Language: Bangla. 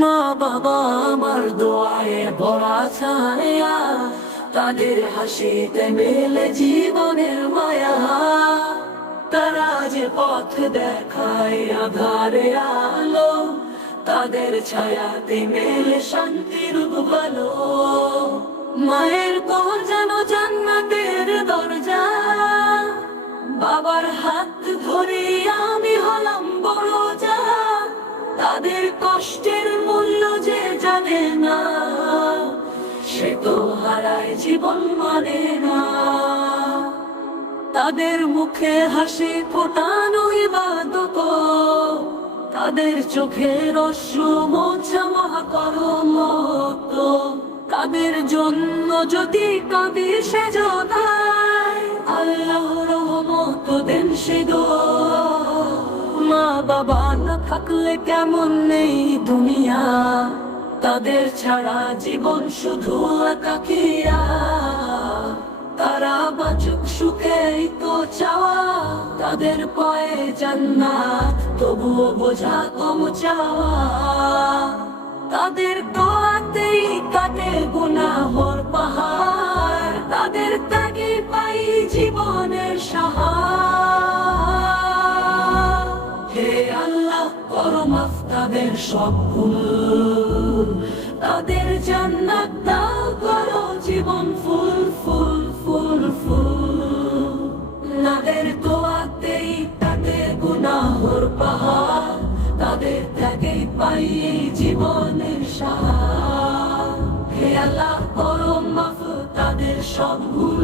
মা তাদের হাসিতে মেলে জীবনের মায়া। তারা যে পথ দেখায় আধারে আলো, তাদের ছায়াতে মেলে শান্তির ভালো মায়ের কোল যেন জান্নাতের দরজা, বাবার হাত ধরে আমি হলাম বড় যা। তাদের কষ্টের তো হারায় জীবন মানে না। তাদের মুখে হাসি ফোটানো ইবাদত তাদের চোখের অশ্রু মোছা মহাকরমত। তাদের জন্য যদি কাঁদি সে আল্লাহ রহমত দেন সে মা বাবা না থাকলে কেমন নেই দুনিয়া? তাদের ছাড়া জীবন শুধু একাকিয়া। তারা বাচুক সুখেই তো চাওয়া, তাদের পায়ে জান্নাত তবুও বোঝা কম চাওয়া। তাদের দোয়াতেই কাটে গুনাহর পাহাড়, তাদের ত্যাগে পাই জীবনের সাহায্য হে আল্লাহ, করো মাফ তাদের সব ভুল। তাদের জান্নাত দাও করো জীবন ফুল ফুল ফুল ফুল। তাদের তোয়াতেই তাতে গুনাহর পাহাড়, তাদের থেকে পাই জীবনের সাহায্য হে আল্লাহ, করো মাফ, তাদের সব ভুল